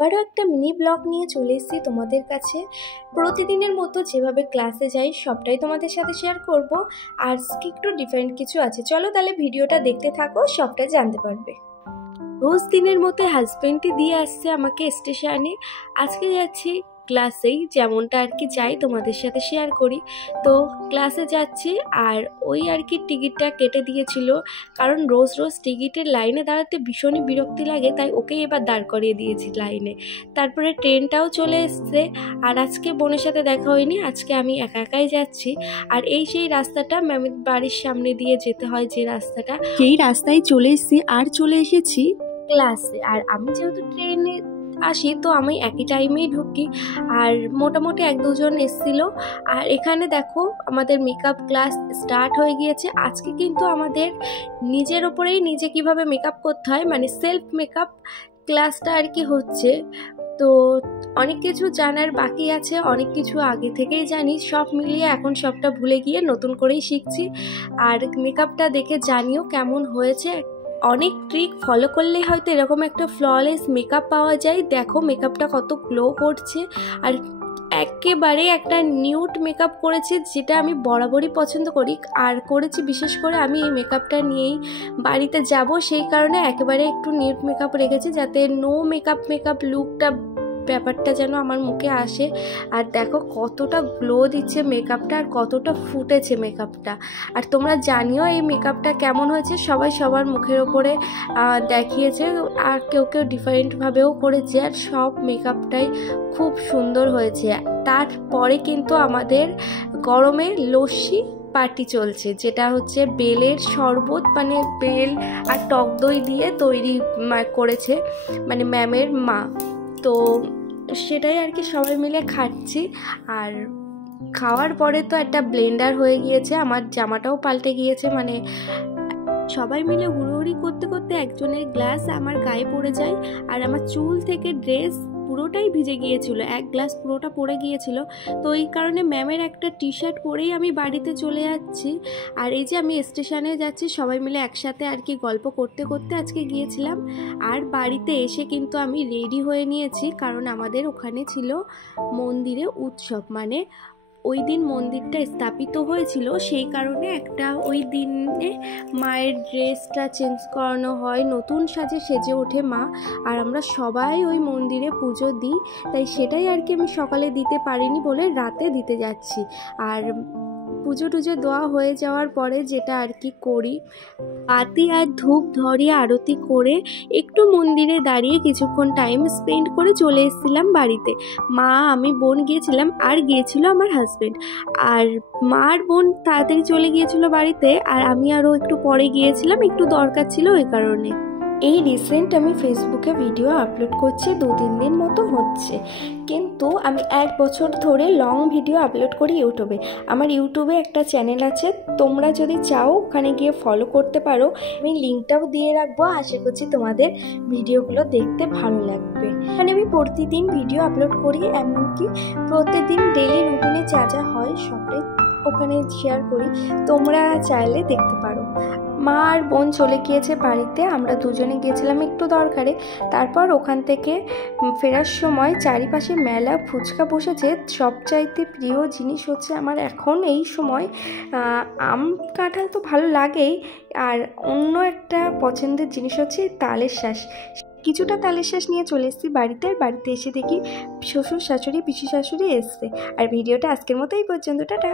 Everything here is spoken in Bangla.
আবারও একটা মিনি ব্লগ নিয়ে চলে এসেছি তোমাদের কাছে। প্রতিদিনের মতো যেভাবে ক্লাসে যাই সবটাই তোমাদের সাথে শেয়ার করব। আর একটু ডিফারেন্ট কিছু আছে, চলো তাহলে ভিডিওটা দেখতে থাকো, সবটাই জানতে পারবে। রোজ দিনের মতো হাজব্যান্ডই দিয়ে আসছে আমাকে স্টেশনে। আজকে যাচ্ছি ক্লাসেই, যেমনটা আর কি যাই তোমাদের সাথে শেয়ার করি। তো ক্লাসে যাচ্ছি আর ওই আর কি টিকিটটা কেটে দিয়েছিল, কারণ রোজ রোজ টিকিটের লাইনে দাঁড়াতে ভীষণই বিরক্তি লাগে, তাই ওকেই এবার দাঁড় করিয়ে দিয়েছি লাইনে। তারপরে ট্রেনটাও চলে এসছে। আর আজকে বোনের সাথে দেখা হয়নি, আজকে আমি একা একাই যাচ্ছি। আর এই সেই রাস্তাটা ম্যামের বাড়ির সামনে দিয়ে যেতে হয়, যে রাস্তাটা, সেই রাস্তায় চলে এসেছি। আর চলে এসেছি ক্লাসে। আর আমি যেহেতু ট্রেনে আসি তো আমি একই টাইমেই ঢুকি। আর মোটামুটি 1-2 জন এসেছিলো। আর এখানে দেখো আমাদের মেকআপ ক্লাস স্টার্ট হয়ে গিয়েছে। আজকে কিন্তু আমাদের নিজের ওপরেই নিজে কিভাবে মেকআপ করতে হয়, মানে সেলফ মেকআপ ক্লাসটা আর কি হচ্ছে। তো অনেক কিছু জানার বাকি আছে, অনেক কিছু আগে থেকেই জানি, সব মিলিয়ে এখন সবটা ভুলে গিয়ে নতুন করেই শিখছি। আর মেকআপটা দেখে জানিও কেমন হয়েছে। অনেক ট্রিক ফলো করলেই হয়তো এরকম একটা ফ্ললেস মেকআপ পাওয়া যায়। দেখো মেকআপটা কত গ্লো করছে। আর একেবারে একটা নিউড মেকআপ করেছে, যেটা আমি বরাবরই পছন্দ করি। আর করেছি বিশেষ করে আমি এই মেকআপটা নিয়েই বাড়িতে যাব, সেই কারণে একেবারে একটু নিউড মেকআপ রেখেছি, যাতে নো মেকআপ লুকটা ব্যাপারটা যেন আমার মুখে আসে। আর দেখো কতটা গ্লো দিচ্ছে মেকআপটা, আর কতটা ফুটেছে মেকআপটা। আর তোমরা জানিও এই মেকআপটা কেমন হয়েছে। সবাই সবার মুখের ওপরে দেখিয়েছে, আর কেউ কেউ ডিফারেন্টভাবেও করেছে। আর সব মেকআপটাই খুব সুন্দর হয়েছে। তারপরে কিন্তু আমাদের গরমে লস্যি পার্টি চলছে, যেটা হচ্ছে বেলের শরবত, মানে বেল আর টক দই দিয়ে তৈরি করেছে মানে ম্যামের মা। তো সেটাই আর কি সবাই মিলে খাচ্ছি। আর খাওয়ার পরে তো একটা ব্লেন্ডার হয়ে গিয়েছে, আমার জামাটাও পাল্টে গিয়েছে। মানে সবাই মিলে হুড়োহুড়ি করতে করতে একজনের গ্লাস আমার গায়ে পড়ে যায়। আর আমার চুল থেকে ড্রেস পুরোটাই ভিজে গিয়েছিল, এক গ্লাস পুরোটা পড়ে গিয়েছিল। তো এই কারণে ম্যামের একটা টি শার্ট পরেই আমি বাড়িতে চলে যাচ্ছি। আর এই যে আমি স্টেশনে যাচ্ছি, সবাই মিলে একসাথে আর কি গল্প করতে করতে আজকে গিয়েছিলাম। আর বাড়িতে এসে কিন্তু আমি রেডি হয়ে নিয়েছি, কারণ আমাদের ওখানে ছিল মন্দিরে উৎসব, মানে ওই দিন মন্দিরটা স্থাপিত হয়েছিল, সেই কারণে একটা ওই দিনে মায়ের ড্রেসটা চেঞ্জ করানো হয়, নতুন সাজে সেজে ওঠে মা। আর আমরা সবাই ওই মন্দিরে পুজো দিই, তাই সেটাই আর কি আমি সকালে দিতে পারিনি বলে রাতে দিতে যাচ্ছি। আর পুজো টুজো দেওয়া হয়ে যাওয়ার পরে যেটা আর কি করি, বাতি আর ধূপ ধরিয়ে আরতি করে একটু মন্দিরে দাঁড়িয়ে কিছুক্ষণ টাইম স্পেন্ড করে চলে এসেছিলাম বাড়িতে। মা, আমি, বোন গিয়েছিলাম, আর গিয়েছিল আমার হাজব্যান্ড। আর মা আর বোন তাড়াতাড়ি চলে গিয়েছিল বাড়িতে, আর আমি আরও একটু পরে গিয়েছিলাম, একটু দরকার ছিল ওই কারণে। এই রিসেন্ট আমি ফেসবুকে ভিডিও আপলোড করছি, 2-3 দিন মতো হচ্ছে, কিন্তু আমি 1 বছর ধরে লং ভিডিও আপলোড করি ইউটিউবে। আমার ইউটিউবে একটা চ্যানেল আছে, তোমরা যদি চাও ওখানে গিয়ে ফলো করতে পারো, আমি লিঙ্কটাও দিয়ে রাখবো। আশা করছি তোমাদের ভিডিওগুলো দেখতে ভালো লাগবে। মানে আমি প্রতিদিন ভিডিও আপলোড করি, এমনকি প্রতিদিন ডেইলি রুটিনে যা যা হয় সবটাই ওখানে শেয়ার করি, তোমরা চাইলে দেখতে পারো। মা আর বোন চলে গিয়েছে বাড়িতে, আমরা দুজনে গিয়েছিলাম একটু দরকারে। তারপর ওখান থেকে ফেরার সময় চারিপাশে মেলা, ফুচকা বসেছে। সবচাইতে প্রিয় জিনিস হচ্ছে আমার এখন এই সময় আম, কাঁঠাল তো ভালো লাগেই, আর অন্য একটা পছন্দের জিনিস হচ্ছে তালের শ্বাস। কিছুটা তালের শ্বাস নিয়ে চলে এসেছি বাড়িতে। আর বাড়িতে এসে দেখি শ্বশুর শাশুড়ি, পিসি শাশুড়ি এসছে। আর ভিডিওটা আজকের মতো এই পর্যন্ত, টাটা।